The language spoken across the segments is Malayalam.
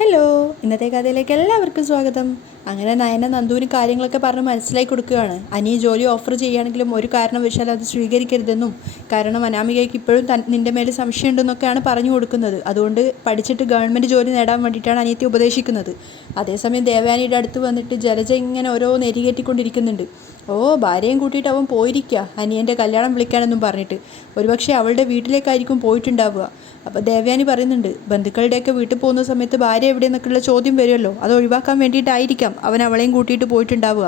ഹലോ, ഇന്നത്തെ കഥയിലേക്ക് എല്ലാവർക്കും സ്വാഗതം. അങ്ങനെ നയന നന്ദുവിന് കാര്യങ്ങളൊക്കെ പറഞ്ഞ് മനസ്സിലാക്കി കൊടുക്കുകയാണ്. അനി ജോലി ഓഫർ ചെയ്യുകയാണെങ്കിലും ഒരു കാരണവശാലും അത് സ്വീകരിക്കരുതെന്നും, കാരണം അനാമികയ്ക്ക് ഇപ്പോഴും നിൻ്റെ മേൽ സംശയമുണ്ടെന്നൊക്കെയാണ് പറഞ്ഞു കൊടുക്കുന്നത്. അതുകൊണ്ട് പഠിച്ചിട്ട് ഗവൺമെൻറ് ജോലി നേടാൻ വേണ്ടിയിട്ടാണ് അനിയത്തി ഉപദേശിക്കുന്നത്. അതേസമയം ദേവയാനിയുടെ അടുത്ത് വന്നിട്ട് ജലജ ഇങ്ങനെ ഓരോ നെരികേറ്റിക്കൊണ്ടിരിക്കുന്നുണ്ട്. ഭാര്യയും കൂട്ടിയിട്ട് അവൻ പോയിരിക്കുക അനിയൻ്റെ കല്യാണം വിളിക്കാനെന്നും പറഞ്ഞിട്ട്. ഒരുപക്ഷെ അവളുടെ വീട്ടിലേക്കായിരിക്കും പോയിട്ടുണ്ടാവുക. അപ്പോൾ ദേവയാനി പറയുന്നുണ്ട്, ബന്ധുക്കളുടെയൊക്കെ വീട്ടിൽ പോകുന്ന സമയത്ത് ഭാര്യ എവിടെയെന്നൊക്കെയുള്ള ചോദ്യം വരുമല്ലോ, അത് ഒഴിവാക്കാൻ വേണ്ടിയിട്ടായിരിക്കാം അവൻ അവളെയും കൂട്ടിയിട്ട് പോയിട്ടുണ്ടാവുക.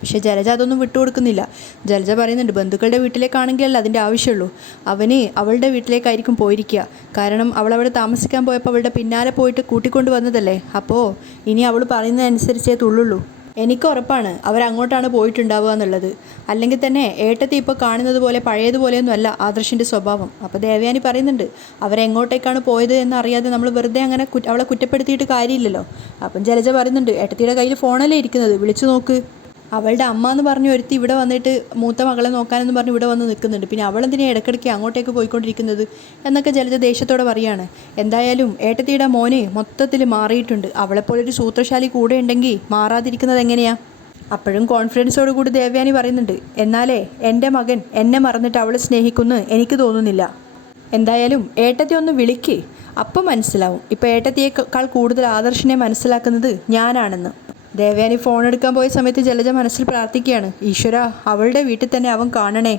പക്ഷേ ജലജ അതൊന്നും വിട്ടുകൊടുക്കുന്നില്ല. ജലജ പറയുന്നുണ്ട്, ബന്ധുക്കളുടെ വീട്ടിലേക്കാണെങ്കിലല്ല അതിൻ്റെ ആവശ്യമുള്ളൂ, അവന് അവളുടെ വീട്ടിലേക്കായിരിക്കും പോയിരിക്കുക. കാരണം അവളവിടെ താമസിക്കാൻ പോയപ്പോൾ അവളുടെ പിന്നാലെ പോയിട്ട് കൂട്ടിക്കൊണ്ട് വന്നതല്ലേ. അപ്പോൾ ഇനി അവൾ പറയുന്നതനുസരിച്ചേ തുള്ളുള്ളൂ. എനിക്ക് ഉറപ്പാണ് അവരങ്ങോട്ടാണ് പോയിട്ടുണ്ടാവുക എന്നുള്ളത്. അല്ലെങ്കിൽ തന്നെ ഏട്ടത്തി ഇപ്പോൾ കാണുന്നത് പോലെ പഴയതുപോലെയൊന്നും അല്ല ആദർശിൻ്റെ സ്വഭാവം. അപ്പോൾ ദേവയാനി പറയുന്നുണ്ട്, അവരെങ്ങോട്ടേക്കാണ് പോയത് എന്നറിയാതെ നമ്മൾ വെറുതെ അങ്ങനെ അവളെ കുറ്റപ്പെടുത്തിയിട്ട് കാര്യമില്ലല്ലോ. അപ്പം ജലജ പറയുന്നുണ്ട്, ഏട്ടത്തിയുടെ കയ്യിൽ ഫോണല്ലേ ഇരിക്കുന്നത്, വിളിച്ചു നോക്ക്. അവളുടെ അമ്മ എന്ന് പറഞ്ഞ് ഒരുത്തി ഇവിടെ വന്നിട്ട് മൂത്ത മകളെ നോക്കാനെന്ന് പറഞ്ഞ് ഇവിടെ വന്ന് നിൽക്കുന്നുണ്ട്. പിന്നെ അവളെന്തിനാണ് ഇടയ്ക്കിടയ്ക്ക് അങ്ങോട്ടേക്ക് പോയിക്കൊണ്ടിരിക്കുന്നത് എന്നൊക്കെ ജലജ ദേഷ്യത്തോടെ പറയാണ്. എന്തായാലും ഏട്ടത്തിയുടെ മോനെ മൊത്തത്തിൽ മാറിയിട്ടുണ്ട്. അവളെപ്പോലൊരു സൂത്രശാലി കൂടെ ഉണ്ടെങ്കിൽ മാറാതിരിക്കുന്നത് എങ്ങനെയാണ്? അപ്പോഴും കോൺഫിഡൻസോട് കൂടി ദേവയാനി പറയുന്നുണ്ട്, എന്നാലേ എൻ്റെ മകൻ എന്നെ മറന്നിട്ട് അവളെ സ്നേഹിക്കുമെന്ന് എനിക്ക് തോന്നുന്നില്ല. എന്തായാലും ഏട്ടത്തി ഒന്ന് വിളിക്ക്, അപ്പം മനസ്സിലാവും. ഇപ്പോൾ ഏട്ടത്തിയേക്കാൾ കൂടുതൽ ആദർശിനെ മനസ്സിലാക്കുന്നത് ഞാനാണെന്ന്. ദേവയാനി ഫോൺ എടുക്കാൻ പോയ സമയത്ത് ജലജ മനസ്സിൽ പ്രാർത്ഥിക്കുകയാണ്, ഈശ്വര അവളുടെ വീട്ടിൽ തന്നെ അവൻ കാണണേ.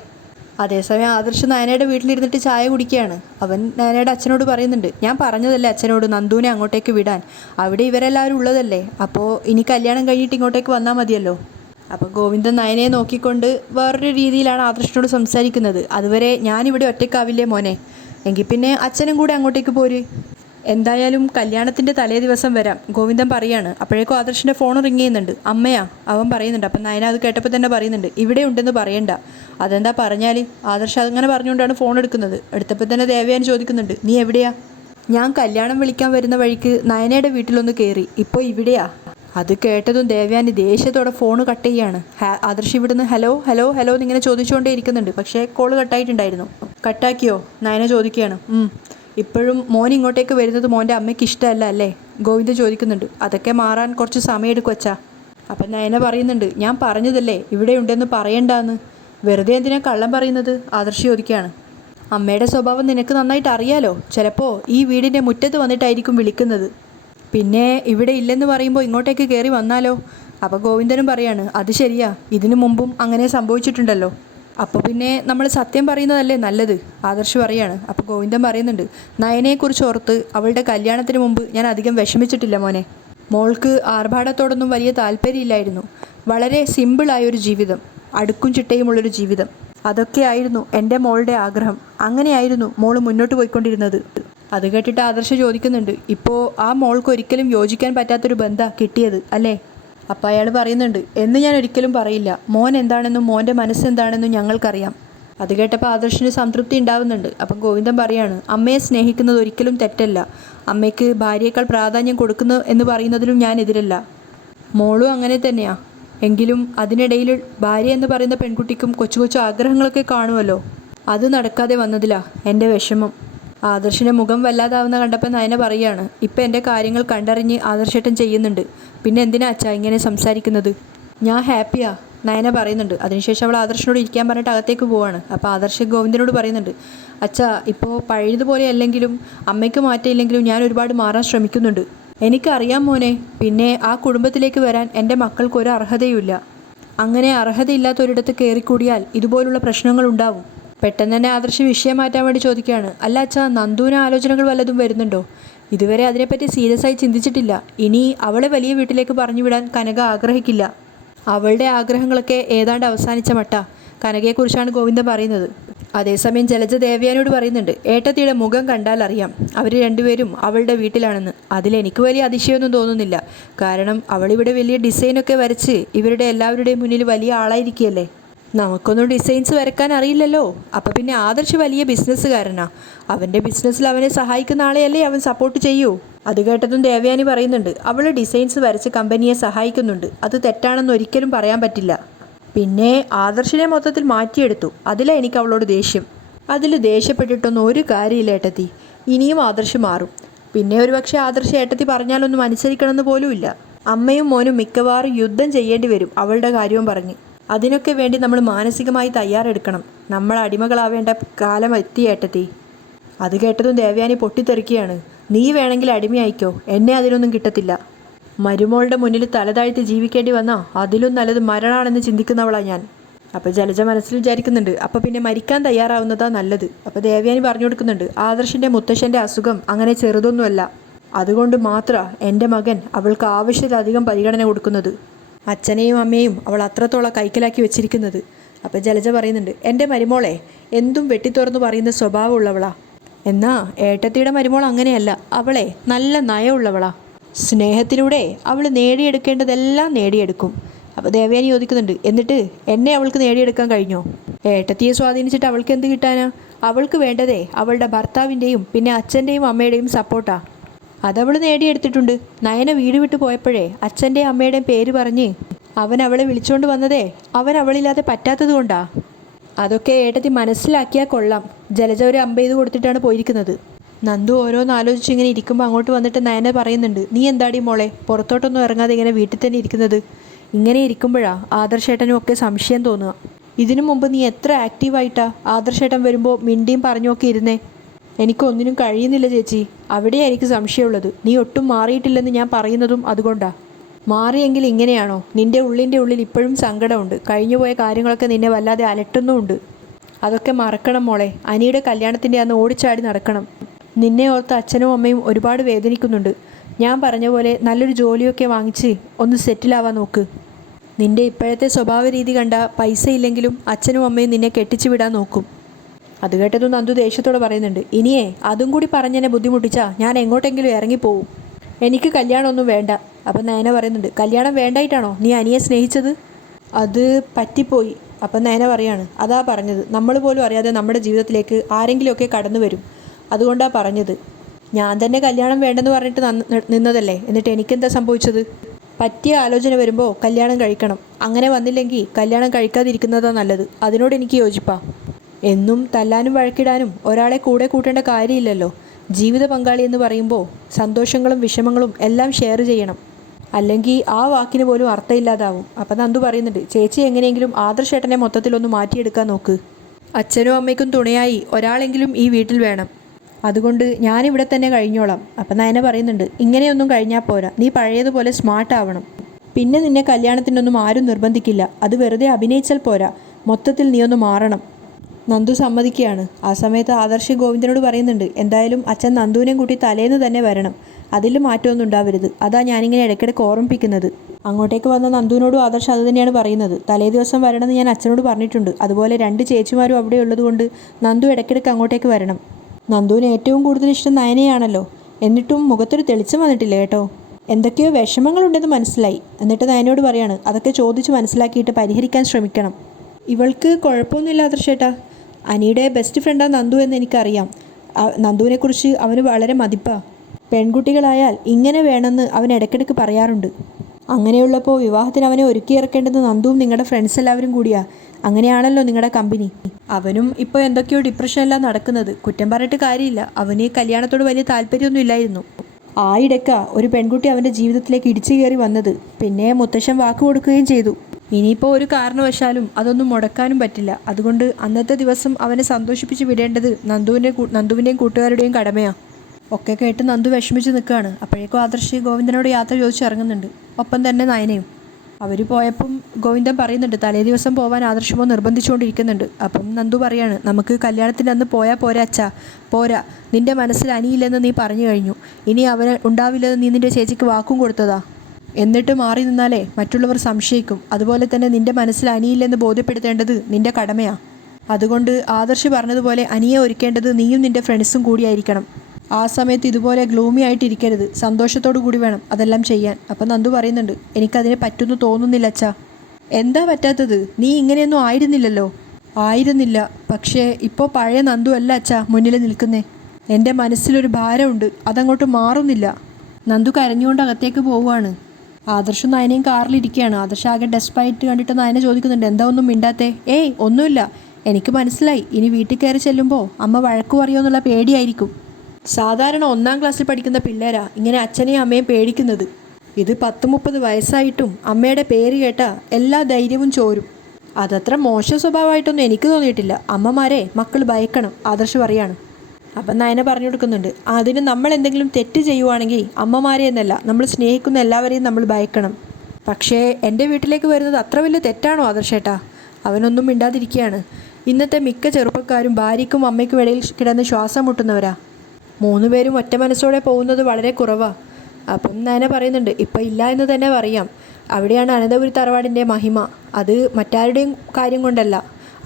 അതേസമയം ആദർശ് നയനയുടെ വീട്ടിലിരുന്നിട്ട് ചായ കുടിക്കുകയാണ്. അവൻ നയനയുടെ അച്ഛനോട് പറയുന്നുണ്ട്, ഞാൻ പറഞ്ഞതല്ലേ അച്ഛനോട് നന്ദുവിനെ അങ്ങോട്ടേക്ക് വിടാൻ, അവിടെ ഇവരെല്ലാവരും ഉള്ളതല്ലേ, അപ്പോൾ ഇനി കല്യാണം കഴിഞ്ഞിട്ട് ഇങ്ങോട്ടേക്ക് വന്നാൽ മതിയല്ലോ. അപ്പോൾ ഗോവിന്ദൻ നയനയെ നോക്കിക്കൊണ്ട് വേറൊരു രീതിയിലാണ് ആദർശിനോട് സംസാരിക്കുന്നത്. അതുവരെ ഞാനിവിടെ ഒറ്റയ്ക്കാവില്ലേ മോനെ, എങ്കിൽ പിന്നെ അച്ഛനും കൂടെ അങ്ങോട്ടേക്ക് പോര്. എന്തായാലും കല്യാണത്തിൻ്റെ തലേ ദിവസം വരാം ഗോവിന്ദൻ പറയാണ്. അപ്പോഴേക്കും ആദർശിൻ്റെ ഫോൺ റിങ് ചെയ്യുന്നുണ്ട്. അമ്മയാ അവൻ പറയുന്നുണ്ട്. അപ്പം നയന അത് കേട്ടപ്പോൾ തന്നെ പറയുന്നുണ്ട്, ഇവിടെ ഉണ്ടെന്ന് പറയണ്ട. അതെന്താ പറഞ്ഞാൽ? ആദർശ് അങ്ങനെ പറഞ്ഞുകൊണ്ടാണ് ഫോൺ എടുക്കുന്നത്. എടുത്തപ്പോൾ തന്നെ ദേവയാനി ചോദിക്കുന്നുണ്ട്, നീ എവിടെയാ? ഞാൻ കല്യാണം വിളിക്കാൻ വരുന്ന വഴിക്ക് നയനയുടെ വീട്ടിലൊന്ന് കയറി, ഇപ്പോൾ ഇവിടെയാ. അത് കേട്ടതും ദേവയാനി ദേഷ്യത്തോടെ ഫോൺ കട്ട് ചെയ്യാണ്. ആദർശ് ഇവിടുന്ന് ഹലോ ഹലോ ഹലോ എന്നിങ്ങനെ ചോദിച്ചുകൊണ്ടേ ഇരിക്കുന്നുണ്ട്. പക്ഷേ കോള് കട്ടായിട്ടുണ്ടായിരുന്നു. കട്ടാക്കിയോ? നയന ചോദിക്കുകയാണ്. ഇപ്പോഴും മോൻ ഇങ്ങോട്ടേക്ക് വരുന്നത് മോൻ്റെ അമ്മയ്ക്ക് ഇഷ്ടമല്ല അല്ലേ? ഗോവിന്ദ ചോദിക്കുന്നുണ്ട്. അതൊക്കെ മാറാൻ കുറച്ച് സമയമെടുക്കും അച്ഛാ. അപ്പം നയന പറയുന്നുണ്ട്, ഞാൻ പറഞ്ഞതല്ലേ ഇവിടെ ഉണ്ടെന്ന് പറയണ്ടെന്ന്, വെറുതെ എന്തിനാ കള്ളം പറയുന്നത്? ആദർശ് ചോദിക്കുകയാണ്. അമ്മയുടെ സ്വഭാവം നിനക്ക് നന്നായിട്ട് അറിയാലോ, ചിലപ്പോൾ ഈ വീടിൻ്റെ മുറ്റത്ത് വന്നിട്ടായിരിക്കും വിളിക്കുന്നത്. പിന്നെ ഇവിടെ ഇല്ലെന്ന് പറയുമ്പോൾ ഇങ്ങോട്ടേക്ക് കയറി വന്നാലോ? അപ്പോൾ ഗോവിന്ദനും പറയാണ്, അത് ശരിയാ, ഇതിനു മുമ്പും അങ്ങനെ സംഭവിച്ചിട്ടുണ്ടല്ലോ. അപ്പോൾ പിന്നെ നമ്മൾ സത്യം പറയുന്നതല്ലേ നല്ലത്, ആദർശ് പറയാണ്. അപ്പോൾ ഗോവിന്ദൻ പറയുന്നുണ്ട്, നയനയെക്കുറിച്ച് ഓർത്ത് അവളുടെ കല്യാണത്തിന് മുമ്പ് ഞാൻ അധികം വിഷമിച്ചിട്ടില്ല മോനെ. മോൾക്ക് ആർഭാടത്തോടൊന്നും വലിയ താല്പര്യമില്ലായിരുന്നു. വളരെ സിമ്പിളായൊരു ജീവിതം, അടുക്കും ചിട്ടയുമുള്ളൊരു ജീവിതം, അതൊക്കെയായിരുന്നു എൻ്റെ മോളുടെ ആഗ്രഹം. അങ്ങനെയായിരുന്നു മോൾ മുന്നോട്ട് പോയിക്കൊണ്ടിരുന്നത്. അത് കേട്ടിട്ട് ആദർശ് ചോദിക്കുന്നുണ്ട്, ഇപ്പോൾ ആ മോൾക്ക് ഒരിക്കലും യോജിക്കാൻ പറ്റാത്തൊരു ബന്ധമാണ് കിട്ടിയത് അല്ലേ? അപ്പോൾ അയാൾ പറയുന്നുണ്ട്, എന്ന് ഞാൻ ഒരിക്കലും പറയില്ല. മോൻ എന്താണെന്നും മോൻ്റെ മനസ്സെന്താണെന്നും ഞങ്ങൾക്കറിയാം. അത് കേട്ടപ്പോൾ ആദർശിന് സംതൃപ്തി ഉണ്ടാവുന്നുണ്ട്. അപ്പം ഗോവിന്ദൻ പറയാണ്, അമ്മയെ സ്നേഹിക്കുന്നത് ഒരിക്കലും തെറ്റല്ല. അമ്മയ്ക്ക് ഭാര്യയേക്കാൾ പ്രാധാന്യം കൊടുക്കുന്നു എന്ന് പറയുന്നതിലും ഞാൻ എതിരല്ല. മോളും അങ്ങനെ തന്നെയാണ്. എങ്കിലും അതിനിടയിൽ ഭാര്യ എന്ന് പറയുന്ന പെൺകുട്ടിക്കും കൊച്ചു കൊച്ചു ആഗ്രഹങ്ങളൊക്കെ കാണുമല്ലോ, അത് നടക്കാതെ വന്നതിലാ എൻ്റെ വിഷമം. ആദർശിൻ്റെ മുഖം വല്ലാതാവുന്ന കണ്ടപ്പോൾ നയന പറയുകയാണ്, ഇപ്പം എൻ്റെ കാര്യങ്ങൾ കണ്ടറിഞ്ഞ് ആദർശേട്ടൻ ചെയ്യുന്നുണ്ട്. പിന്നെ എന്തിനാ അച്ഛാ ഇങ്ങനെ സംസാരിക്കുന്നത്? ഞാൻ ഹാപ്പിയാ, നയന പറയുന്നുണ്ട്. അതിനുശേഷം അവൾ ആദർശിനോട് ഇരിക്കാൻ പറഞ്ഞിട്ട് അകത്തേക്ക് പോവാണ്. അപ്പോൾ ആദർശ് ഗോവിന്ദനോട് പറയുന്നുണ്ട്, അച്ഛാ ഇപ്പോൾ പഴയതുപോലെ അല്ലെങ്കിലും അമ്മയ്ക്ക് മാറ്റമില്ലെങ്കിലും ഞാൻ ഒരുപാട് മാറാൻ ശ്രമിക്കുന്നുണ്ട്. എനിക്കറിയാം മോനെ, പിന്നെ ആ കുടുംബത്തിലേക്ക് വരാൻ എൻ്റെ മക്കൾക്ക് ഒരു അർഹതയുമില്ല. അങ്ങനെ അർഹതയില്ലാത്തൊരിടത്ത് കയറിക്കൂടിയാൽ ഇതുപോലുള്ള പ്രശ്നങ്ങൾ ഉണ്ടാവും. പെട്ടെന്ന് തന്നെ ആദർശ് വിഷയം മാറ്റാൻ വേണ്ടി ചോദിക്കുകയാണ്, അല്ല അച്ഛാ, നന്ദുവിന് ആലോചനകൾ വല്ലതും വരുന്നുണ്ടോ? ഇതുവരെ അതിനെപ്പറ്റി സീരിയസ് ആയി ചിന്തിച്ചിട്ടില്ല. ഇനി അവളെ വലിയ വീട്ടിലേക്ക് പറഞ്ഞു വിടാൻ കനക ആഗ്രഹിക്കില്ല. അവളുടെ ആഗ്രഹങ്ങളൊക്കെ ഏതാണ്ട് അവസാനിച്ച മട്ട. കനകയെക്കുറിച്ചാണ് ഗോവിന്ദൻ പറയുന്നത്. അതേസമയം ജലജ ദേവയാനിയോട് പറയുന്നുണ്ട്, ഏട്ടത്തിയുടെ മുഖം കണ്ടാൽ അറിയാം അവർ രണ്ടുപേരും അവളുടെ വീട്ടിലാണെന്ന്. അതിലെനിക്ക് വലിയ അതിശയമൊന്നും തോന്നുന്നില്ല. കാരണം അവളിവിടെ വലിയ ഡിസൈനൊക്കെ വരച്ച് ഇവരുടെ എല്ലാവരുടെയും മുന്നിൽ വലിയ ആളായിരിക്കുകയല്ലേ. നമുക്കൊന്നും ഡിസൈൻസ് വരയ്ക്കാൻ അറിയില്ലല്ലോ. അപ്പം പിന്നെ ആദർശ് വലിയ ബിസിനസ്സുകാരനാ, അവൻ്റെ ബിസിനസ്സിൽ അവനെ സഹായിക്കുന്ന ആളെയല്ലേ അവൻ സപ്പോർട്ട് ചെയ്യൂ. അത് കേട്ടതും ദേവയാനി പറയുന്നുണ്ട്, അവൾ ഡിസൈൻസ് വരച്ച് കമ്പനിയെ സഹായിക്കുന്നുണ്ട്, അത് തെറ്റാണെന്ന് ഒരിക്കലും പറയാൻ പറ്റില്ല. പിന്നെ ആദർശിനെ മൊത്തത്തിൽ മാറ്റിയെടുത്തു, അതിലാണ് എനിക്ക് അവളോട് ദേഷ്യം. അതിൽ ദേഷ്യപ്പെട്ടിട്ടൊന്നും ഒരു കാര്യമില്ല ഏട്ടത്തി, ഇനിയും ആദർശ് മാറും. പിന്നെ ഒരുപക്ഷെ ആദർശ് ഏട്ടത്തി പറഞ്ഞാലൊന്നും അനുസരിക്കണമെന്ന് പോലുമില്ല. അമ്മയും മോനും മിക്കവാറും യുദ്ധം ചെയ്യേണ്ടി വരും അവളുടെ കാര്യവും പറഞ്ഞ്. അതിനൊക്കെ വേണ്ടി നമ്മൾ മാനസികമായി തയ്യാറെടുക്കണം. നമ്മൾ അടിമകളാവേണ്ട കാലം എത്തി ഏട്ടത്തി. അത് കേട്ടതും ദേവയാനി പൊട്ടിത്തെറിക്കുകയാണ്. നീ വേണമെങ്കിൽ അടിമയായിക്കോ, എന്നെ അതിനൊന്നും കിട്ടത്തില്ല. മരുമോളുടെ മുന്നിൽ തലതാഴ്ത്തി ജീവിക്കേണ്ടി വന്നാൽ അതിലും നല്ലത് മരണമാണെന്ന് ചിന്തിക്കുന്നവളാണ് ഞാൻ. അപ്പോൾ ജലജ മനസ്സിൽ വിചാരിക്കുന്നുണ്ട്, അപ്പോൾ പിന്നെ മരിക്കാൻ തയ്യാറാവുന്നതാ നല്ലത്. അപ്പോൾ ദേവയാനി പറഞ്ഞു കൊടുക്കുന്നുണ്ട്, ആദർശിൻ്റെ മുത്തശ്ശൻ്റെ അസുഖം അങ്ങനെ ചെറുതൊന്നുമല്ല. അതുകൊണ്ട് മാത്രമാണ് എൻ്റെ മകൻ അവൾക്ക് ആവശ്യത്തിലധികം പരിഗണന കൊടുക്കുന്നത്. അച്ഛനെയും അമ്മയെയും അവൾ അത്രത്തോളം കൈക്കലാക്കി വെച്ചിരിക്കുന്നത്. അപ്പോൾ ജലജ പറയുന്നുണ്ട്, എൻ്റെ മരുമോളെ എന്തും വെട്ടിത്തുറന്ന് പറയുന്ന സ്വഭാവമുള്ളവളാ. എന്നാ ഏട്ടത്തിയുടെ മരുമോൾ അങ്ങനെയല്ല. അവളെ നല്ല നയമുള്ളവളാ. സ്നേഹത്തിലൂടെ അവൾ നേടിയെടുക്കേണ്ടതെല്ലാം നേടിയെടുക്കും. അപ്പോൾ ദേവയാനി ചോദിക്കുന്നുണ്ട്, എന്നിട്ട് എന്നെ അവൾക്ക് നേടിയെടുക്കാൻ കഴിഞ്ഞോ? ഏട്ടത്തിയെ സ്വാധീനിച്ചിട്ട് അവൾക്ക് എന്ത് കിട്ടാനാ? അവൾക്ക് വേണ്ടതേ അവളുടെ ഭർത്താവിൻ്റെയും പിന്നെ അച്ഛൻ്റെയും അമ്മയുടെയും സപ്പോർട്ടാ. അതവൾ നേടിയെടുത്തിട്ടുണ്ട്. നയന വീട് വിട്ടു പോയപ്പോഴേ അച്ഛൻ്റെയും അമ്മയുടെയും പേര് പറഞ്ഞ് അവൻ അവളെ വിളിച്ചുകൊണ്ട് വന്നതേ അവൻ അവളില്ലാതെ പറ്റാത്തത് കൊണ്ടാ. അതൊക്കെ ഏട്ടത്തി മനസ്സിലാക്കിയാൽ കൊള്ളാം. ജലജ ഒരു അമ്പെയ്ത് കൊടുത്തിട്ടാണ് പോയിരിക്കുന്നത്. നന്ദു ഓരോന്ന് ആലോചിച്ച് ഇങ്ങനെ ഇരിക്കുമ്പോൾ അങ്ങോട്ട് വന്നിട്ട് നയന പറയുന്നുണ്ട്, നീ എന്താടി മോളെ പുറത്തോട്ടൊന്നും ഇറങ്ങാതെ ഇങ്ങനെ വീട്ടിൽ തന്നെ ഇരിക്കുന്നത്? ഇങ്ങനെ ഇരിക്കുമ്പോഴാണ് ആദർശേട്ടനും ഒക്കെ സംശയം തോന്നുക. ഇതിനു മുമ്പ് നീ എത്ര ആക്റ്റീവായിട്ടാ ആദർശേട്ടൻ വരുമ്പോൾ മിണ്ടിയും പറഞ്ഞുമൊക്കെ ഇരുന്നേ. എനിക്കൊന്നിനും കഴിയുന്നില്ല ചേച്ചി. അവിടെയാണ് എനിക്ക് സംശയമുള്ളത്. നീ ഒട്ടും മാറിയിട്ടില്ലെന്ന് ഞാൻ പറയുന്നതും അതുകൊണ്ടാണ്. മാറിയെങ്കിൽ ഇങ്ങനെയാണോ? നിൻ്റെ ഉള്ളിൽ ഇപ്പോഴും സങ്കടമുണ്ട്. കഴിഞ്ഞുപോയ കാര്യങ്ങളൊക്കെ നിന്നെ വല്ലാതെ അലട്ടുന്നുമുണ്ട്. അതൊക്കെ മറക്കണം മോളെ. അനിയുടെ കല്യാണത്തിൻ്റെ അന്ന് ഓടിച്ചാടി നടക്കണം. നിന്നെ ഓർത്ത് അച്ഛനും അമ്മയും ഒരുപാട് വേദനിക്കുന്നുണ്ട്. ഞാൻ പറഞ്ഞ പോലെ നല്ലൊരു ജോലിയൊക്കെ വാങ്ങിച്ച് ഒന്ന് സെറ്റിലാവാൻ നോക്ക്. നിൻ്റെ ഇപ്പോഴത്തെ സ്വഭാവ രീതി കണ്ട പൈസ ഇല്ലെങ്കിലും അച്ഛനും അമ്മയും നിന്നെ കെട്ടിച്ചു വിടാൻ നോക്കും. അത് കേട്ടതും നന്ദു ദേഷ്യത്തോടെ പറയുന്നുണ്ട്, ഇനിയേ അതും കൂടി പറഞ്ഞെന്നെ ബുദ്ധിമുട്ടിച്ചാൽ ഞാൻ എങ്ങോട്ടെങ്കിലും ഇറങ്ങിപ്പോവും. എനിക്ക് കല്യാണമൊന്നും വേണ്ട. അപ്പം നയന പറയുന്നുണ്ട്, കല്യാണം വേണ്ടായിട്ടാണോ നീ അനിയെ സ്നേഹിച്ചത്? അത് പറ്റിപ്പോയി. അപ്പം നയന പറയാണ്, അതാ പറഞ്ഞത്, നമ്മൾ പോലും അറിയാതെ നമ്മുടെ ജീവിതത്തിലേക്ക് ആരെങ്കിലുമൊക്കെ കടന്നു വരും. അതുകൊണ്ടാണ് പറഞ്ഞത്. ഞാൻ തന്നെ കല്യാണം വേണ്ടെന്ന് പറഞ്ഞിട്ട് നിന്നതല്ലേ. എന്നിട്ട് എനിക്കെന്താ സംഭവിച്ചത്? പറ്റിയ ആലോചന വരുമ്പോൾ കല്യാണം കഴിക്കണം. അങ്ങനെ വന്നില്ലെങ്കിൽ കല്യാണം കഴിക്കാതിരിക്കുന്നതാണ് നല്ലത്. അതിനോട് എനിക്ക് യോജിപ്പാ. എന്നും തല്ലാനും വഴക്കിടാനും ഒരാളെ കൂടെ കൂട്ടേണ്ട കാര്യമില്ലല്ലോ. ജീവിത പങ്കാളി എന്ന് പറയുമ്പോൾ സന്തോഷങ്ങളും വിഷമങ്ങളും എല്ലാം ഷെയർ ചെയ്യണം. അല്ലെങ്കിൽ ആ വാക്കിന് പോലും അർത്ഥമില്ലാതാവും. അപ്പം നന്ദു പറയുന്നുണ്ട്, ചേച്ചി എങ്ങനെയെങ്കിലും ആദർശേട്ടനെ മൊത്തത്തിലൊന്ന് മാറ്റിയെടുക്കാൻ നോക്ക്. അച്ഛനും അമ്മയ്ക്കും തുണയായി ഒരാളെങ്കിലും ഈ വീട്ടിൽ വേണം. അതുകൊണ്ട് ഞാനിവിടെ തന്നെ കഴിഞ്ഞോളാം. അപ്പം നയന പറയുന്നുണ്ട്, ഇങ്ങനെയൊന്നും കഴിഞ്ഞാൽ പോരാ. നീ പഴയതുപോലെ സ്മാർട്ട് ആവണം. പിന്നെ നിന്നെ കല്യാണത്തിനൊന്നും ആരും നിർബന്ധിക്കില്ല. അത് വെറുതെ അഭിനയിച്ചാൽ പോരാ. മൊത്തത്തിൽ നീ ഒന്ന് മാറണം. നന്ദു സമ്മതിക്കുകയാണ്. ആ സമയത്ത് ആദർശ് ഗോവിന്ദനോട് പറയുന്നുണ്ട്, എന്തായാലും അച്ഛൻ നന്ദുവിനെയും കൂട്ടി തലേന്ന് തന്നെ വരണം. അതിൽ മാറ്റമൊന്നും ഉണ്ടാവരുത്. അതാ ഞാനിങ്ങനെ ഇടയ്ക്കിടയ്ക്ക് ഓർമ്മിപ്പിക്കുന്നത്. അങ്ങോട്ടേക്ക് വന്ന നന്ദുവിനോടും ആദർശ് അത് തന്നെയാണ് പറയുന്നത്. തലേ ദിവസം വരണമെന്ന് ഞാൻ അച്ഛനോട് പറഞ്ഞിട്ടുണ്ട്. അതുപോലെ 2 ചേച്ചിമാരും അവിടെ ഉള്ളതുകൊണ്ട് നന്ദു ഇടയ്ക്കിടയ്ക്ക് അങ്ങോട്ടേക്ക് വരണം. നന്ദുവിന് ഏറ്റവും കൂടുതൽ ഇഷ്ടം നയനയാണല്ലോ. എന്നിട്ടും മുഖത്തൊരു തെളിച്ചം വന്നിട്ടില്ല കേട്ടോ. എന്തൊക്കെയോ വിഷമങ്ങളുണ്ടെന്ന് മനസ്സിലായി. എന്നിട്ട് നയനോട് പറയാണ്, അതൊക്കെ ചോദിച്ച് മനസ്സിലാക്കിയിട്ട് പരിഹരിക്കാൻ ശ്രമിക്കണം. ഇവൾക്ക് കുഴപ്പമൊന്നുമില്ല ആദർശേട്ടാ. അനിയുടെ ബെസ്റ്റ് ഫ്രണ്ടാണ് നന്ദു എന്ന് എനിക്കറിയാം. നന്ദുവിനെക്കുറിച്ച് അവന് വളരെ മതിപ്പാണ്. പെൺകുട്ടികളായാൽ ഇങ്ങനെ വേണമെന്ന് അവൻ ഇടയ്ക്കിടയ്ക്ക് പറയാറുണ്ട്. അങ്ങനെയുള്ളപ്പോൾ വിവാഹത്തിന് അവനെ ഒരുക്കിയിറക്കേണ്ടത് നന്ദുവും നിങ്ങളുടെ ഫ്രണ്ട്സ് എല്ലാവരും കൂടിയാ. അങ്ങനെയാണല്ലോ നിങ്ങളുടെ കമ്പനി. അവനും ഇപ്പോൾ എന്തൊക്കെയോ ഡിപ്രഷനെല്ലാം നടക്കുന്നത്. കുറ്റം പറഞ്ഞിട്ട് കാര്യമില്ല. അവന് കല്യാണത്തോട് വലിയ താല്പര്യമൊന്നും ഇല്ലായിരുന്നു. ആ ഇടയ്ക്ക ഒരു പെൺകുട്ടി അവൻ്റെ ജീവിതത്തിലേക്ക് ഇടിച്ചു കയറി വന്നത്. പിന്നെ മുത്തശ്ശൻ വാക്ക് കൊടുക്കുകയും ചെയ്തു. ഇനിയിപ്പോൾ ഒരു കാരണവശാലും അതൊന്നും മുടക്കാനും പറ്റില്ല. അതുകൊണ്ട് അന്നത്തെ ദിവസം അവനെ സന്തോഷിപ്പിച്ച് വിടേണ്ടത് നന്ദുവിൻ്റെയും കൂട്ടുകാരുടെയും കടമയാണ്. ഒക്കെ കേട്ട് നന്ദു വിഷമിച്ച് നിൽക്കുകയാണ്. അപ്പോഴേക്കും ആദർശ് ഗോവിന്ദനോട് യാത്ര ചോദിച്ചിറങ്ങുന്നുണ്ട്. ഒപ്പം തന്നെ നയനയും. അവർ പോയപ്പം ഗോവിന്ദൻ പറയുന്നുണ്ട്, തലേ ദിവസം പോകാൻ ആദർശമോ നിർബന്ധിച്ചുകൊണ്ടിരിക്കുന്നുണ്ട്. അപ്പം നന്ദു പറയാണ്, നമുക്ക് കല്യാണത്തിൻ്റെ അന്ന് പോയാൽ പോരാ അച്ഛാ. പോരാ, നിൻ്റെ മനസ്സിൽ അനിയില്ലെന്ന് നീ പറഞ്ഞു കഴിഞ്ഞു. ഇനി അവന് ഉണ്ടാവില്ലെന്ന് നീ നിൻ്റെ ചേച്ചിക്ക് വാക്കും കൊടുത്തതാ. എന്നിട്ട് മാറി നിന്നാലേ മറ്റുള്ളവർ സംശയിക്കും. അതുപോലെ തന്നെ നിൻ്റെ മനസ്സിൽ അനിയില്ലെന്ന് ബോധ്യപ്പെടുത്തേണ്ടത് നിൻ്റെ കടമയാണ്. അതുകൊണ്ട് ആദർശ് പറഞ്ഞതുപോലെ അനിയെ ഒരുക്കേണ്ടത് നീയും നിൻ്റെ ഫ്രണ്ട്സും കൂടിയായിരിക്കണം. ആ സമയത്ത് ഇതുപോലെ ഗ്ലൂമി ആയിട്ടിരിക്കരുത്. സന്തോഷത്തോടു കൂടി വേണം അതെല്ലാം ചെയ്യാൻ. അപ്പം നന്ദു പറയുന്നുണ്ട്, എനിക്കതിനെ പറ്റുന്നു തോന്നുന്നില്ല അച്ഛാ. എന്താ പറ്റാത്തത്? നീ ഇങ്ങനെയൊന്നും ആയിരുന്നില്ലല്ലോ. ആയിരുന്നില്ല, പക്ഷേ ഇപ്പോൾ പഴയ നന്ദു അല്ല അച്ഛാ മുന്നിൽ നിൽക്കുന്നേ. എൻ്റെ മനസ്സിലൊരു ഭാരമുണ്ട്, അതങ്ങോട്ട് മാറുന്നില്ല. നന്ദു കരഞ്ഞുകൊണ്ട് അകത്തേക്ക് പോവുകയാണ്. ആദർശും നയനയും കാറിലിരിക്കുകയാണ്. ആദർശ് ആകെ ഡെസ്പായിട്ട് കണ്ടിട്ട് നയന ചോദിക്കുന്നുണ്ട്, എന്താ ഒന്നും മിണ്ടാത്തേ? ഏയ് ഒന്നുമില്ല, എനിക്ക് മനസ്സിലായി. ഇനി വീട്ടിൽ കയറി ചെല്ലുമ്പോൾ അമ്മ വഴക്കു പറയുമോ എന്നുള്ള പേടിയായിരിക്കും. സാധാരണ 1-ാം ക്ലാസ്സിൽ പഠിക്കുന്ന പിള്ളേരാ ഇങ്ങനെ അച്ഛനെയും അമ്മയും പേടിക്കുന്നത്. ഇത് 10-30 വയസ്സായിട്ടും അമ്മയുടെ പേര് കേട്ട എല്ലാ ധൈര്യവും ചോരും. അതത്ര മോശം സ്വഭാവമായിട്ടൊന്നും എനിക്ക് തോന്നിയിട്ടില്ല. അമ്മമാരെ മക്കൾ ഭയക്കണം, ആദർശ് പറയാണ്. അപ്പം നയന പറഞ്ഞു കൊടുക്കുന്നുണ്ട്, അതിന് നമ്മൾ എന്തെങ്കിലും തെറ്റ് ചെയ്യുവാണെങ്കിൽ അമ്മമാരെ എന്നല്ല, നമ്മൾ സ്നേഹിക്കുന്ന എല്ലാവരെയും നമ്മൾ ഭയക്കണം. പക്ഷേ എൻ്റെ വീട്ടിലേക്ക് വരുന്നത് അത്ര വലിയ തെറ്റാണോ ആദർശേട്ടാ? അവനൊന്നും മിണ്ടാതിരിക്കുകയാണ്. ഇന്നത്തെ മിക്ക ചെറുപ്പക്കാരും ഭാര്യയ്ക്കും അമ്മയ്ക്കും ഇടയിൽ കിടന്ന് ശ്വാസം മുട്ടുന്നവരാ. 3 പേരും ഒറ്റ മനസ്സോടെ പോകുന്നത് വളരെ കുറവാണ്. അപ്പം നയന പറയുന്നുണ്ട്, ഇപ്പം ഇല്ല എന്ന് തന്നെ പറയാം. അവിടെയാണ് അനന്തപുരി തറവാടിൻ്റെ മഹിമ. അത് മറ്റാരുടെയും കാര്യം കൊണ്ടല്ല,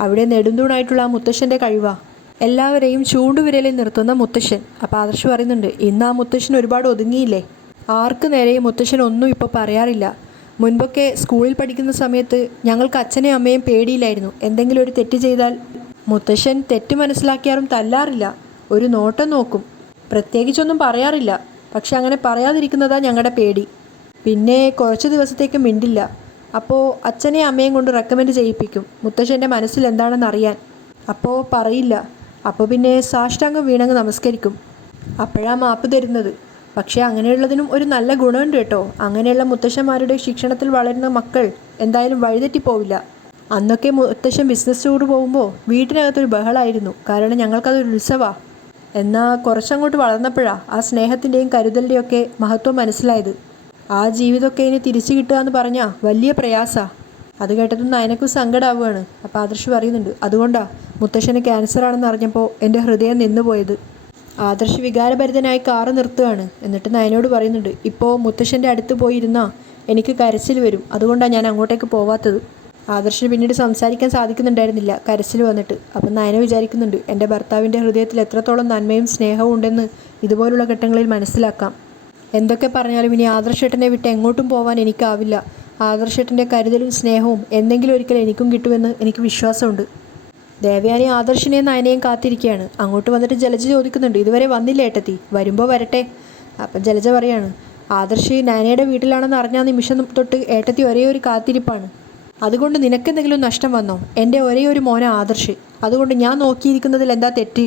അവിടെ നെടുന്തൂണായിട്ടുള്ള ആ മുത്തശ്ശൻ്റെ കഴിവാണ്. എല്ലാവരെയും ചൂണ്ടുവിരലിൽ നിർത്തുന്ന മുത്തശ്ശൻ. അപ്പോൾ ആദർശ് പറയുന്നുണ്ട്, ഇന്ന് ആ മുത്തശ്ശൻ ഒരുപാട് ഒതുങ്ങിയില്ലേ? ആർക്ക് നേരെയും മുത്തശ്ശൻ ഒന്നും ഇപ്പോൾ പറയാറില്ല. മുൻപൊക്കെ സ്കൂളിൽ പഠിക്കുന്ന സമയത്ത് ഞങ്ങൾക്ക് അച്ഛനെയും അമ്മയും പേടിയില്ലായിരുന്നു. എന്തെങ്കിലും ഒരു തെറ്റ് ചെയ്താൽ മുത്തശ്ശൻ തെറ്റ് മനസ്സിലാക്കിയാലും തല്ലാറില്ല, ഒരു നോട്ടം നോക്കും, പ്രത്യേകിച്ചൊന്നും പറയാറില്ല. പക്ഷെ അങ്ങനെ പറയാതിരിക്കുന്നതാണ് ഞങ്ങളുടെ പേടി. പിന്നെ കുറച്ച് ദിവസത്തേക്ക് മിണ്ടില്ല. അപ്പോൾ അച്ഛനെയും അമ്മയും കൊണ്ട് റെക്കമെൻഡ് ചെയ്യിപ്പിക്കും മുത്തശ്ശൻ്റെ മനസ്സിൽ എന്താണെന്ന് അറിയാൻ. അപ്പോൾ പറയില്ല. അപ്പോൾ പിന്നെ സാഷ്ടാംഗം വീണങ്ങ് നമസ്കരിക്കും. അപ്പോഴാണ് മാപ്പ് തരുന്നത്. പക്ഷേ അങ്ങനെയുള്ളതിനും ഒരു നല്ല ഗുണമുണ്ട് കേട്ടോ. അങ്ങനെയുള്ള മുത്തശ്ശന്മാരുടെ ശിക്ഷണത്തിൽ വളരുന്ന മക്കൾ എന്തായാലും വഴിതെറ്റിപ്പോവില്ല. അന്നൊക്കെ മുത്തശ്ശൻ ബിസിനസ് ടൂർ പോകുമ്പോൾ വീട്ടിനകത്തൊരു ബഹളമായിരുന്നു. കാരണം ഞങ്ങൾക്കതൊരു ഉത്സവമാണ്. എന്നാൽ കുറച്ചങ്ങോട്ട് വളർന്നപ്പോഴാണ് ആ സ്നേഹത്തിൻ്റെയും കരുതലിൻ്റെയും ഒക്കെ മഹത്വം മനസ്സിലായത്. ആ ജീവിതമൊക്കെ ഇനി തിരിച്ചു കിട്ടുക എന്ന് പറഞ്ഞാൽ വലിയ പ്രയാസമാണ്. അത് കേട്ടതും നയനക്കും സങ്കടമാവുകയാണ്. അപ്പോൾ ആദർശ് പറയുന്നുണ്ട്, അതുകൊണ്ടാണ് മുത്തശ്ശന് ക്യാൻസർ ആണെന്ന് അറിഞ്ഞപ്പോൾ എൻ്റെ ഹൃദയം നിന്നുപോയത്. ആദർശ് വികാരഭരിതനായി കാറ് നിർത്തുകയാണ്. എന്നിട്ട് നയനോട് പറയുന്നുണ്ട്, ഇപ്പോൾ മുത്തശ്ശൻ്റെ അടുത്ത് പോയിരുന്നാൽ എനിക്ക് കരച്ചിൽ വരും, അതുകൊണ്ടാണ് ഞാൻ അങ്ങോട്ടേക്ക് പോവാത്തത്. ആദർശിന് പിന്നീട് സംസാരിക്കാൻ സാധിക്കുന്നുണ്ടായിരുന്നില്ല കരച്ചിൽ വന്നിട്ട്. അപ്പം നയന വിചാരിക്കുന്നുണ്ട്, എൻ്റെ ഭർത്താവിൻ്റെ ഹൃദയത്തിൽ എത്രത്തോളം നന്മയും സ്നേഹവും ഉണ്ടെന്ന് ഇതുപോലുള്ള ഘട്ടങ്ങളിൽ മനസ്സിലാക്കാം. എന്തൊക്കെ പറഞ്ഞാലും ഇനി ആദർശേട്ടനെ വിട്ട് എങ്ങോട്ടും പോകാൻ എനിക്കാവില്ല. ആദർശേട്ടൻ്റെ കരുതലും സ്നേഹവും എന്തെങ്കിലും ഒരിക്കൽ എനിക്കും കിട്ടുമെന്ന് എനിക്ക് വിശ്വാസമുണ്ട്. ദേവയാനി ആദർശിനെയും നയനയും കാത്തിരിക്കുകയാണ്. അങ്ങോട്ട് വന്നിട്ട് ജലജ ചോദിക്കുന്നുണ്ട്, ഇതുവരെ വന്നില്ല ഏട്ടത്തി? വരുമ്പോൾ വരട്ടെ. അപ്പം ജലജ പറയാണ്, ആദർശ് നയനയുടെ വീട്ടിലാണെന്ന് അറിഞ്ഞ നിമിഷം തൊട്ട് ഏട്ടത്തി ഒരേ ഒരു കാത്തിരിപ്പാണ്. അതുകൊണ്ട് നിനക്കെന്തെങ്കിലും നഷ്ടം വന്നോ? എൻ്റെ ഒരേ ഒരു മോന ആദർശ്. അതുകൊണ്ട് ഞാൻ നോക്കിയിരിക്കുന്നതിൽ എന്താ തെറ്റ്?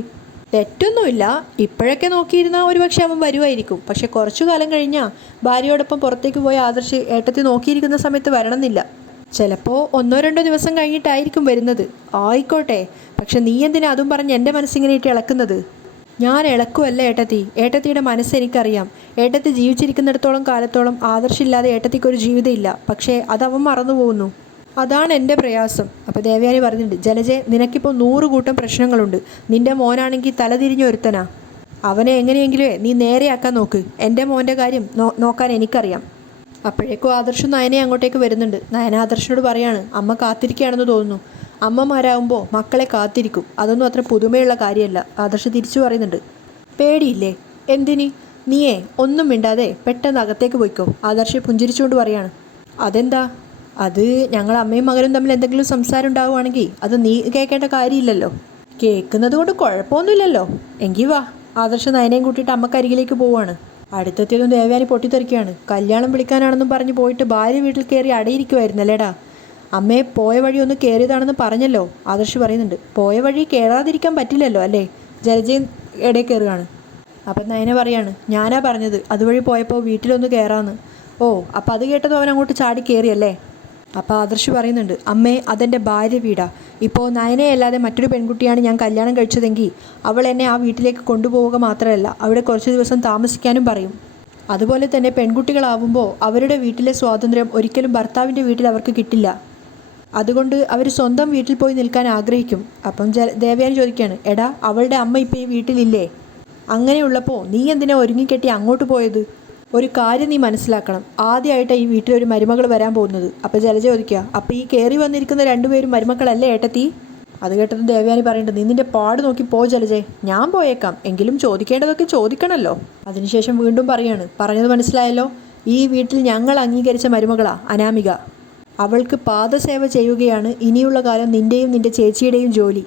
തെറ്റൊന്നുമില്ല. ഇപ്പോഴൊക്കെ നോക്കിയിരുന്നാൽ ഒരുപക്ഷെ അവൻ വരുമായിരിക്കും. പക്ഷെ കുറച്ചു കാലം കഴിഞ്ഞാൽ ഭാര്യയോടൊപ്പം പുറത്തേക്ക് പോയ ആദർശ് ഏട്ടത്തി നോക്കിയിരിക്കുന്ന സമയത്ത് വരണമെന്നില്ല. ചിലപ്പോൾ 1-2 ദിവസം കഴിഞ്ഞിട്ടായിരിക്കും വരുന്നത്. ആയിക്കോട്ടെ, പക്ഷെ നീ എന്തിനാ അതും പറഞ്ഞ് എൻ്റെ മനസ്സിങ്ങനെ ഇട്ട് ഇളക്കുന്നത്? ഞാൻ ഇളക്കുമല്ല ഏട്ടത്തി. ഏട്ടത്തിയുടെ മനസ്സ് എനിക്കറിയാം. ഏട്ടത്തി ജീവിച്ചിരിക്കുന്നിടത്തോളം കാലത്തോളം ആദർശില്ലാതെ ഏട്ടത്തിക്കൊരു ജീവിതമില്ല. പക്ഷേ അതവൻ മറന്നു പോകുന്നു. അതാണ് എൻ്റെ പ്രയാസം. അപ്പോൾ ദേവയാനി പറഞ്ഞിട്ടുണ്ട്, ജലജെ, നിനക്കിപ്പോൾ 100 കൂട്ടം പ്രശ്നങ്ങളുണ്ട്. നിൻ്റെ മോനാണെങ്കിൽ തലതിരിഞ്ഞ ഒരുത്തനാ. അവനെ എങ്ങനെയെങ്കിലും നീ നേരെയാക്കാൻ നോക്ക്. എൻ്റെ മോൻ്റെ കാര്യം നോക്കാൻ എനിക്കറിയാം. അപ്പോഴേക്കും ആദർശ് നയനെ അങ്ങോട്ടേക്ക് വരുന്നുണ്ട്. നയന ആദർശിനോട് പറയാണ്, അമ്മ കാത്തിരിക്കുകയാണെന്ന് തോന്നുന്നു. അമ്മമാരാകുമ്പോൾ മക്കളെ കാത്തിരിക്കും. അതൊന്നും അത്ര പുതുമയുള്ള കാര്യമല്ല. ആദർശ് തിരിച്ചു പറയുന്നുണ്ട്, പേടിയില്ലേ? എന്തിനി? നീയേ ഒന്നും മിണ്ടാതെ പെട്ടെന്ന് അകത്തേക്ക് പോയിക്കോ. ആദർശ് പുഞ്ചിരിച്ചുകൊണ്ട് പറയാണ്. അതെന്താ? അത് ഞങ്ങൾ അമ്മയും മകനും തമ്മിൽ എന്തെങ്കിലും സംസാരം ഉണ്ടാവുകയാണെങ്കിൽ അത് നീ കേൾക്കേണ്ട കാര്യമില്ലല്ലോ. കേൾക്കുന്നത് കൊണ്ട് കുഴപ്പമൊന്നുമില്ലല്ലോ. എങ്കിൽ വാ. ആദർശ് നയനയും കൂട്ടിയിട്ട് അമ്മക്കരികിലേക്ക് പോവുകയാണ്. അടുത്തെത്തിയതും ദേവയാനി പൊട്ടിത്തെറിക്കുകയാണ്. കല്യാണം വിളിക്കാനാണെന്നും പറഞ്ഞ് പോയിട്ട് ഭാര്യ വീട്ടിൽ കയറി അടയിരിക്കുമായിരുന്നല്ലേടാ. അമ്മയെ പോയ വഴി ഒന്ന് കയറിയതാണെന്ന് പറഞ്ഞല്ലോ. ആദർശ് പറയുന്നുണ്ട്, പോയ വഴി കയറാതിരിക്കാൻ പറ്റില്ലല്ലോ അല്ലേ? ജലജയും ഇടയിൽ കയറുകയാണ്. അപ്പം നയന പറയാണ്, ഞാനാ പറഞ്ഞത് അതുവഴി പോയപ്പോൾ വീട്ടിലൊന്ന് കയറാമെന്ന്. ഓ, അപ്പോൾ അത് കേട്ടതും അവൻ അങ്ങോട്ട് ചാടി കയറിയല്ലേ? അപ്പോൾ ആദർശ് പറയുന്നുണ്ട്, അമ്മേ, അതെൻ്റെ ഭാര്യ വീടാ. ഇപ്പോൾ നയനയല്ലാതെ മറ്റൊരു പെൺകുട്ടിയാണ് ഞാൻ കല്യാണം കഴിച്ചതെങ്കിൽ അവൾ എന്നെ ആ വീട്ടിലേക്ക് കൊണ്ടുപോവുക മാത്രമല്ല, അവിടെ കുറച്ച് ദിവസം താമസിക്കാനും പറയും. അതുപോലെ തന്നെ പെൺകുട്ടികളാവുമ്പോൾ അവരുടെ വീട്ടിലെ സ്വാതന്ത്ര്യം ഒരിക്കലും ഭർത്താവിൻ്റെ വീട്ടിൽ അവർക്ക് കിട്ടില്ല. അതുകൊണ്ട് അവർ സ്വന്തം വീട്ടിൽ പോയി നിൽക്കാൻ ആഗ്രഹിക്കും. അപ്പം ദേവയാനി ചോദിക്കുകയാണ്, എടാ, അവളുടെ അമ്മ ഇപ്പോൾ ഈ വീട്ടിലില്ലേ? അങ്ങനെയുള്ളപ്പോൾ നീ എന്തിനാ ഒരുങ്ങിക്കെട്ടി അങ്ങോട്ട് പോയത്? ഒരു കാര്യം നീ മനസ്സിലാക്കണം. ആദ്യമായിട്ടാണ് ഈ വീട്ടിലൊരു മരുമകൾ വരാൻ പോകുന്നത്. അപ്പോൾ ജലജ ചോദിക്കുക, അപ്പോൾ ഈ കയറി വന്നിരിക്കുന്ന 2 പേരും മരുമക്കളല്ലേ ഏട്ടത്തി? അത് കേട്ടത് ദേവയാനി പറയുന്നുണ്ട്, നീ നിൻ്റെ പാട് നോക്കി പോ ജലജെ. ഞാൻ പോയേക്കാം, എങ്കിലും ചോദിക്കേണ്ടതൊക്കെ ചോദിക്കണമല്ലോ. അതിനുശേഷം വീണ്ടും പറയാണ്, പറഞ്ഞത് മനസ്സിലായല്ലോ? ഈ വീട്ടിൽ ഞങ്ങൾ അംഗീകരിച്ച മരുമകളാ അനാമിക. അവൾക്ക് പാദസേവ ചെയ്യുകയാണ് ഇനിയുള്ള കാലം നിൻ്റെയും നിൻ്റെ ചേച്ചിയുടെയും ജോലി.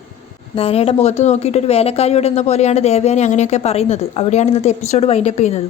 നയനയുടെ മുഖത്ത് നോക്കിയിട്ടൊരു വേലക്കാരിയോട് എന്ന പോലെയാണ് ദേവയാനി അങ്ങനെയൊക്കെ പറയുന്നത്. അവിടെയാണ് ഇന്നത്തെ എപ്പിസോഡ് വൈൻഡപ്പ് ചെയ്യുന്നത്.